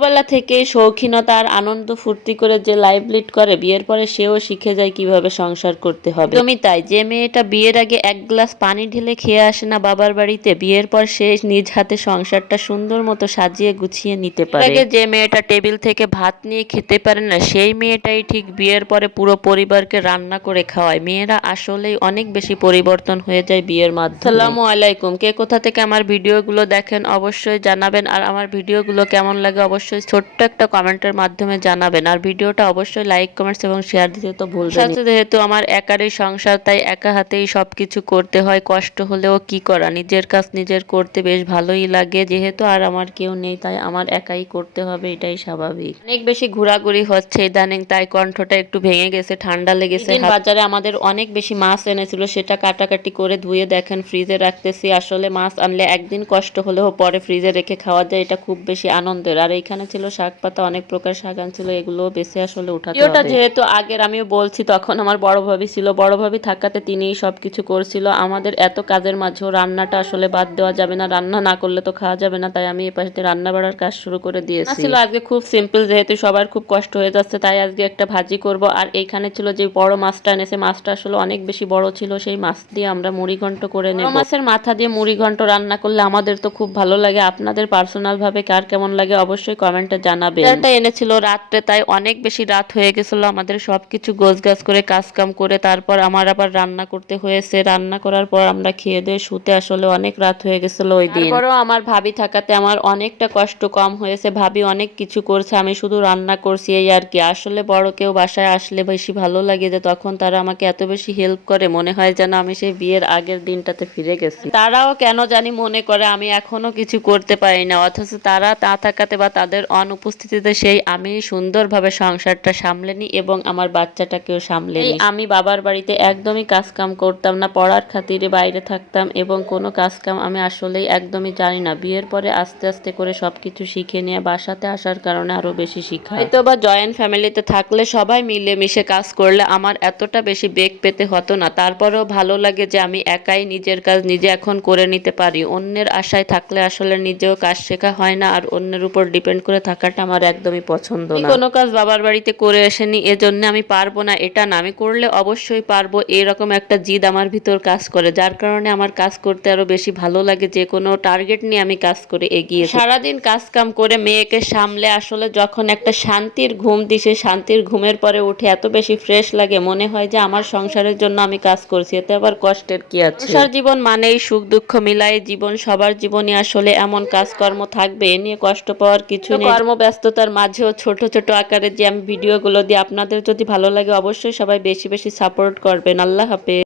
ছোটবেলা থেকে শৌখিনতা আর আনন্দ ফুর্তি করে যে লাইফ লিড করে বিয়ের পরে সেও শিখে যায় কীভাবে সংসার করতে হবে। তুমি তাই যে মেয়েটা বিয়ের আগে এক গ্লাস পানি ঢেলে খেয়ে আসে না বাবার বাড়িতে বিয়ের পর সে নিজ হাতে সংসারটা সুন্দর মতো সাজিয়ে গুছিয়ে নিতে পারে আগে যে মেয়েটা টেবিল থেকে ভাত নিয়ে খেতে পারে না সেই মেয়েটাই ঠিক বিয়ের পরে পুরো পরিবারকে রান্না করে খাওয়ায়। মেয়েরা আসলেই অনেক বেশি পরিবর্তন হয়ে যায় বিয়ের মাধ্যমে। আসসালামু আলাইকুম। কে কোথা থেকে আমার ভিডিওগুলো দেখেন অবশ্যই জানাবেন আর আমার ভিডিওগুলো কেমন লাগে অবশ্যই ছোট্ট একটা কমেন্টের মাধ্যমে জানাবেন। আর ভিডিওটা অবশ্যই লাইক কমেন্টস এবং শেয়ার দিতে তো ভুলবেন যেহেতু আমার একারই সংসার তাই একা হাতেই সবকিছু করতে হয়। কষ্ট হলেও কি করা? নিজের কাজ নিজের করতে বেশ ভালোই লাগে। যেহেতু আর আমার কেউ নেই তাই আমার একাই করতে হবে এটাই স্বাভাবিক। অনেক বেশি ঘোরাঘুরি হচ্ছে ইদানিং তাই কণ্ঠটা একটু ভেঙে গেছে ঠান্ডা লেগেছে। বাজারে আমাদের অনেক বেশি মাছ এনেছিল সেটা কাটাকাটি করে ধুয়ে দেখেন ফ্রিজে রাখতেছি। আসলে মাছ আনলে একদিন কষ্ট হলেও পরে ফ্রিজে রেখে খাওয়া যায় এটা খুব বেশি আনন্দের। আর এইখানে ছিল শাক পাতা অনেক প্রকার শাক আনছিল এগুলো বেছে আসলে উঠাতে হবে। যেহেতু আগের আমিও বলছি তখন আমার বড় ভাবি ছিল বড় ভাবি থাকাতে তিনিই সবকিছু করছিল। আমাদের এত কাজের মাঝেও রান্নাটা আসলে বাদ দেওয়া যাবে না রান্না না করলে তো খাওয়া যাবে না তাই আমি এই পাশে রান্না বাড়ার কাজ শুরু করে দিয়েছি। ছিল আজকে খুব সিম্পল যেহেতু সবার খুব কষ্ট হয়ে যাচ্ছে তাই আজকে একটা ভাজি করব। আর এইখানে ছিল যে বড় মাছটা এনেছে মাছটা আসলে অনেক বেশি বড় ছিল সেই মাছ দিয়ে আমরা মুড়ি ঘন্ট করে নেব। মাছের মাথা দিয়ে মুড়ি ঘন্ট রান্না করলে আমাদের তো খুব ভালো লাগে। আপনাদের পার্সোনাল ভাবে কার কেমন লাগে অবশ্যই কমেন্টে জানাবেন। এটা এনেছিল রাত্রে তাই অনেক বেশি রাত হয়ে গেছিল। আমাদের সবকিছু গোছগাছ করে কাজ কাম করে তারপর আমার আবার রান্না করতে হয়েছে। রান্না করার পর আমরা খেয়ে দিয়ে শুতে আসলে অনেক রাত হয়ে গেছিল ওই দিন। তারপরেও আমার ভাবি থাকাতে আমার অনেকটা কষ্ট কম হয়েছে। ভাবি অনেক কিছু করছে আমি শুধু রান্না করছি এই আর কি। আসলে বড় কেউ বাসায় আসলে বেশি ভালো লাগে যে তখন তারা আমাকে এত বেশি হেল্প করে। মনে হয় যেন আমি সেই বিয়ের আগের দিনটাতে ফিরে গেছি। তারাও কেন জানি মনে করে আমি এখনও কিছু করতে পারি না। অথচ তারা তা থাকাতে বা তাদের অনুপস্থিতিতে সেই আমি সুন্দরভাবে সংসারটা সামলে নিই এবং আমার বাচ্চাটাকেও সামলে নিই আমি বাবার বাড়িতে একদমই কাজ কাম করতাম না পড়ার খাতিরে বাইরে থাকতাম এবং কোনো কাজ কাম আমি আসলেই একদমই জানি না। বিয়ের পরে আস্তে আস্তে করে সব কিছু শিখে নিয়ে বাসাতে আসার কারণে আরও বেশি শিখা হয়তো বা জয়েন্ট ফ্যামিলিতে থাকলে সবাই মিলে মিশে কাজ করলে আমার এতটা বেশি বেগ পেতে হতো না। তারপরেও ভালো লাগে যে আমি একাই নিজের কাজ নিজে এখন করে নিতে পারি। অন্যের আশায় থাকলে আসলে নিজেও কাজ শেখা হয় না আর অন্যের উপর ডিপেন্ড করে থাকাটা আমার একদমই পছন্দ না। কোনো কাজ বাবার বাড়িতে করে আসেনি এজন্য আমি পারব না এটা না। আমি করলে অবশ্যই পারব এরকম একটা জিদ আমার ভিতর কাজ করে যার কারণে আমার কাজ করতে আরও বেশি ভালো লাগে যে কোনো টার্গেট নিয়ে আমি কাজ করে এগিয়ে সারাদিন কাজ কাম করে মেয়েকে সামলে আসলে যখন একটা শান্তির ঘুম দিছে শান্তির ঘুমের পরে উঠে এত বেশি ফ্রেশ লাগে মনে হয় যে আমার সংসারের জন্য আমি কাজ করছি এতে আবার কষ্টের কি আছে? সংসার জীবন মানেই সুখ দুঃখ মিলাই জীবন সবার জীবনে আসলে এমন কাজকর্ম থাকবে এ নিয়ে কষ্ট পাওয়ার কিছু নেই কর্মব্যস্ততার মাঝেও ছোট ছোট আকারে যে আমি ভিডিওগুলো দিই আপনাদের যদি ভালো লাগে অবশ্যই সবাই বেশি বেশি সাপোর্ট করবেন। আল্লাহ হাফেজ।